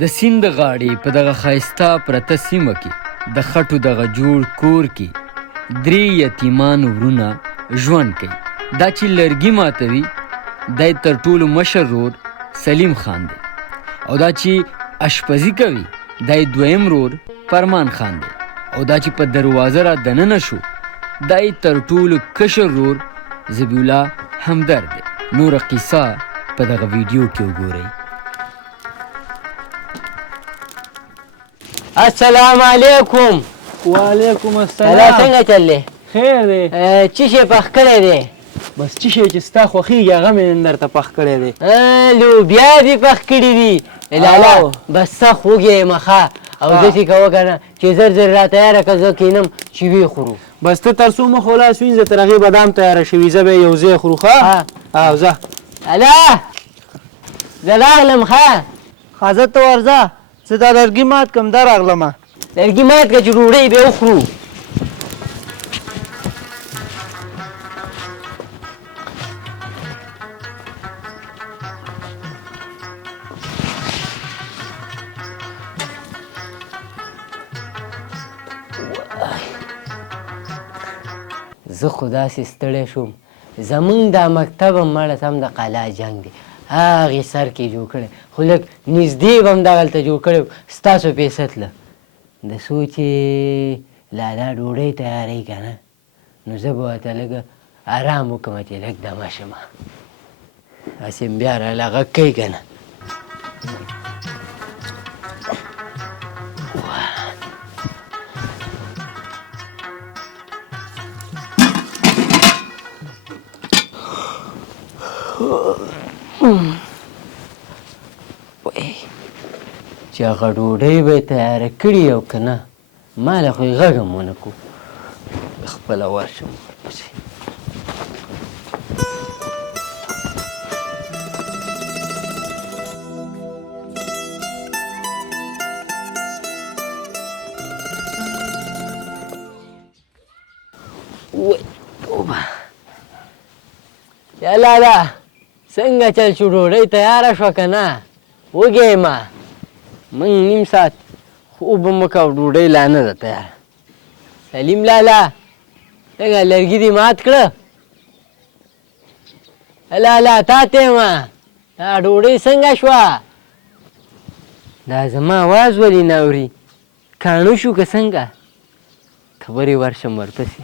د سیند غاړې په دغه ښایسته پرته سیمه کې د خټو دغه جوړ کور کې 3 یتیمان ورونه ژوند کوي. دا چې لرګي ماتوي دی تر ټولو مشر ورور سلیم خان دی، او دا چې اشپزي کوي دی دویم ورور فرمان خان دی، او دا چې په دروازه را دننه شو دی تر ټولو کشر ورور ذبیح الله همدرد دی. نوره قصه په دغه ویډیو کې وګورئ. السلام علیکم. وعلیکم السلام. الله څنګه چل دی؟ خیر دی. څه شی پخ کړی دی؟ بس څه شی چې ستا خوښېږي هغه مې نن درته پخ کړی دی. لوبیا دې پخ کړي دي. لالا بس سخت وږی یم ښه، او داسې کوه که نه چې زر زر را تیاره کړه زه کښېنم چې ویې خورو. بس ته تر څو مخ ولاس وینځه تر هغې بادام تیاره شوي، زه به یې یو ځای خورو ښه؟ او ځه. لالا زه راغلم ښه. ښه ته ورځه، زه دا لرګي مات کړم دا راغلمه. لرګي مات کړه چې ډوډۍ به وخورو. زه خو داسې ستړی شوم، زمونږ دا مکتب هم مړه سم د قلا جنګ دی، هغې سر کې جوړ کړی، خو لږ نږدې به هم دغلته جوړ کړی ستاسو پیسه تله د څو چې لالا ډوډۍ تیاروي که نه، نو زه به ورته لږه ارام وکړم چې لږ دمه شمه، هسې بیا راله غږ کوي که نه. چې هغه ډوډۍ به یې تیاره کړي او که نه ما له خو یې غږ هم ونه کړو، خپله ورشم ورپسې. یا لالا څنګه چل شو، ډوډۍ تیاره شوه که نه؟ وږی یم، موږ نیم ساعت خوب هم وکړه او ډوډۍ لا نه ده تیاره. سلیم لالا څنګه لرګي دې مات کړه؟ لالا تا ته یم، دا ډوډۍ څنګه شوه؟ دا زما اواز ولې نه اوري؟ کاڼه شو که څنګه؟ خبرې ورشم ورپسې.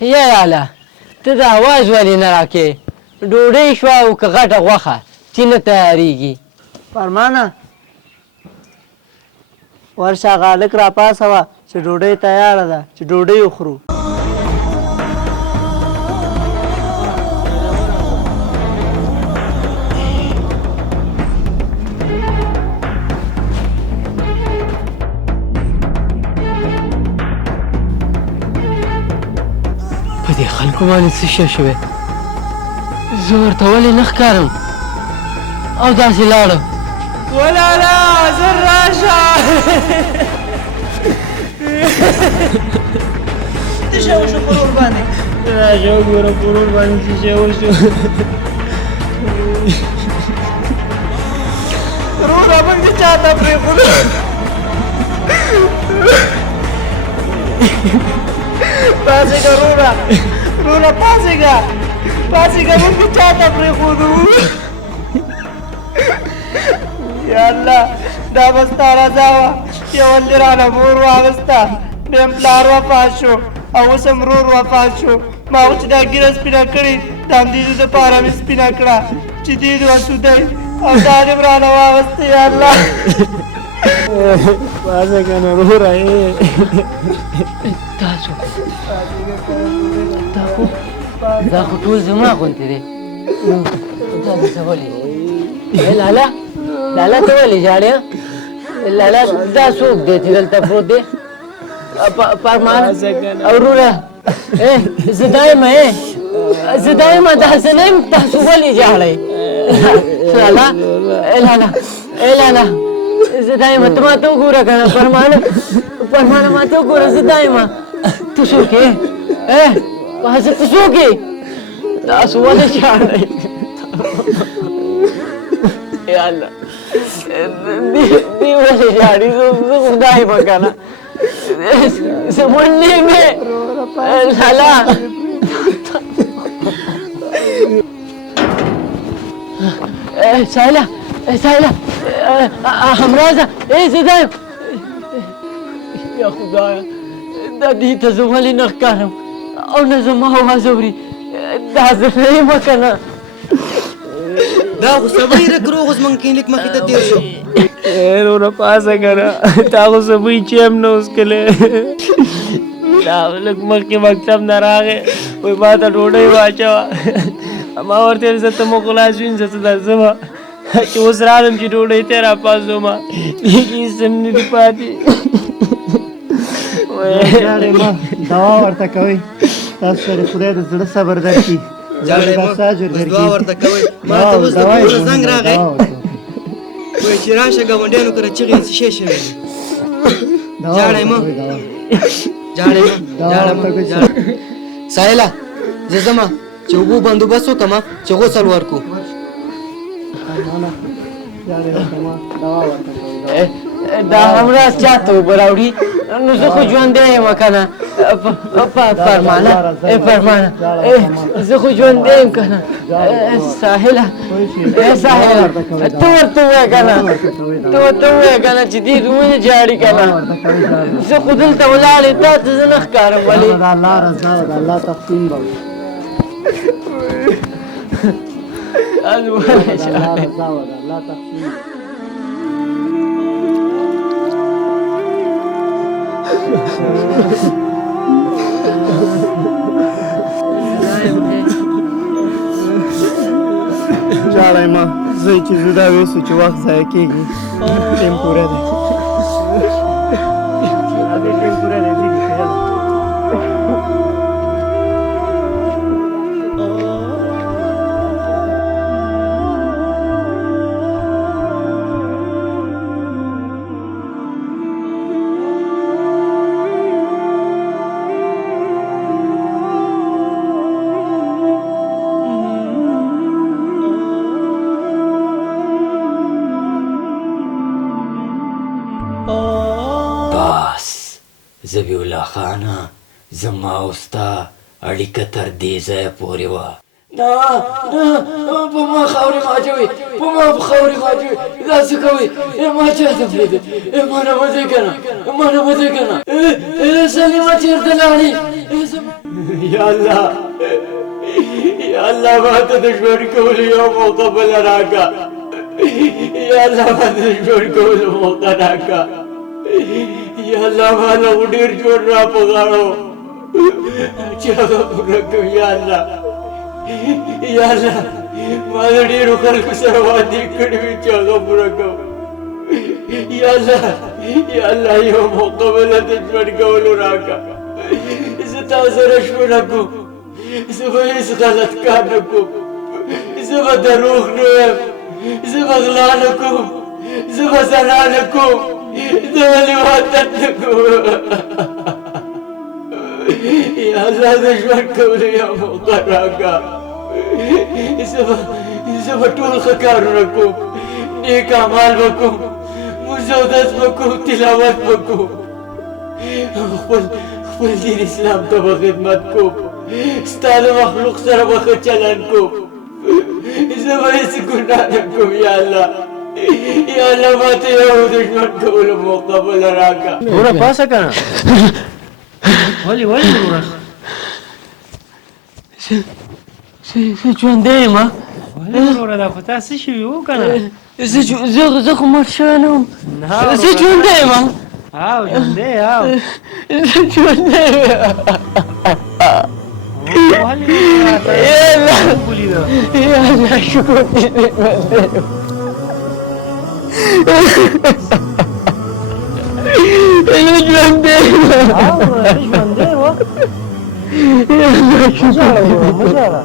یا لالا ته د اواز ولې نه راکې؟ ډوډۍ شوه او که غټه غوښه چې نه تیارېږي؟ فرمانه ورشه هغه هلک راپاڅوه چې ډوډۍ تیاره ده، چې ډوډۍ وخورو. په دې خلکو باندې څه شی شوی؟ زه ورته ولې نه ښکارم او داسې لاړم. ولالا زر راشه. څه شی وشو په ورور باندې؟ راشه وګوره په ورور باندې څه شی وشو. وروره موږ دې چا ته پرېښودو. پاڅېږه وروره، وروره پاڅېږه، پاڅېږه موږ دې چا ته پرېښودو. یا الله دا به ستا رضا وه چې اول دې رانه مور واغسته، بیا م پلار وفات شو او اوس هم ورور وفات شو. ما خو چې دا ږیره سپینه کړې د همدې د دپاره مې سپینه کړه چې دې دې وسودی او دا دې م رانه واغسته. یا الله پاڅه که نه وروره. تاسو دا خو ټول زما غوندې دی، نو دا داسې ولې؟ لالا لالا ته ولې ژاړې؟ لالا دا څوک دی چې دلته پروت دی؟ فرمان او وروره زه دا یم، زه دا یم، داسې نه یم، تاسو ولې ژاړئ؟ سالا لالا زه دایمه ته ما ته وګوره که نه فرمانه ما ته وګوره زه دایمه ته څوک یې بازه ته څوک یې تاسو ولې ژاړئ یا الله دی ولې ژاړي زه خدای به که نه زمونږ نیم دی لالا سایله همرازه زه دا یم یا خدایه دا دې ته زه ولې نه ښکارم او نه زما اواز اوري دا زه نه یم که نه دا خو سبا یې روغ زموږ کلینیک مخې ته تېر شو وروره پاسه که نه تا خو سبوی چې هم نه وڅکلی دا لږ مخکې مکتب نه راغی وایي ما ته ډوډۍ واچوه ما ورته ویل زه ته مو خلاص وینځه څه درځمه چې اوس راغلم چې ډوډۍ ته یې راپاڅومه هېڅ هم نه دي پاتې دوا ورته کوئ تاسو سره خدای د زړه صبر درکړي جاړی مه بس دعا ورته کوئ ما ته اوس د کور زنګ راغی وایي چې راشه ګاونډیانو کره چغې شې شوې جاړی مه سایله زه ځمه چې اوبو بندوبست وکړمه چې غسل ورکړو دا همراز چاته اوبه راوړي نو زه خو ژوندی یم که نه فرمانه زه خو ژوندی یم که نه ساحله ته ورته ووایه که نه چې دې ولې ژاړي که نه زه خو دلته ولاړې تا ته زه نه ښکارم ولې د الله رضا او د الله تقسیم به وي تاسو ولې ژاړئ ژاړی مه زوی چې جدا ویسو چې وخت ضایع کېږي ټیم پوره دی ټیم پوره دی ذبیح الله خانه زما او ستا اړیکه تر دې ځایه پورې وه نه په ما خاورې مه اچوئ په ما خاورې مه اچوئ دا څه کوئ ما چاته پرېږدئ ما نه مه ځئ که نه سلیمه چېرته لاړې یا الله ما ته د ژوند کولو یو موقع بله راکړه یا الله ما ته د ژوند کولو موقع راکړه یا الله ما له خو ډېر ژوند را په غاړه و چې هغه پوره کړم یا الله ما د ډېرو خلکو سره وعدې کړې وې چې هغه پوره کړم یا الله یو موقع بله د ژوند کولو راکړه زه تا سره ژوند کوم زه به هېڅ غلط کار نه کوم زه به دروغ نه یم زه به غلا نه کوم زه به زنا نه کوم زه به لواطت نه کوم یا الله د ژوند کولو یو موقع راکړه زه به ټول ښه کارونه کوم نیک اعمال به کوم مونځ اودس به کوم تلاوت به کوم خپل دین اسلام ته به خدمت کوم ستا د مخلوق سره به ښه چلند کوم زه به هېڅ ګناه نه کوم یا الله ما ته یو د ژوند کولو موقع بله راکړه وروره پاسه که نه ولې وروره زه ژوندی یم ولې وروره دا خو تا څه شوي وو که نه زه خو مړ شوی نه وم زه ژوندی یم ژوندی زه ژوندی شکر دې ژوندی ژوندی وه مه ژاړه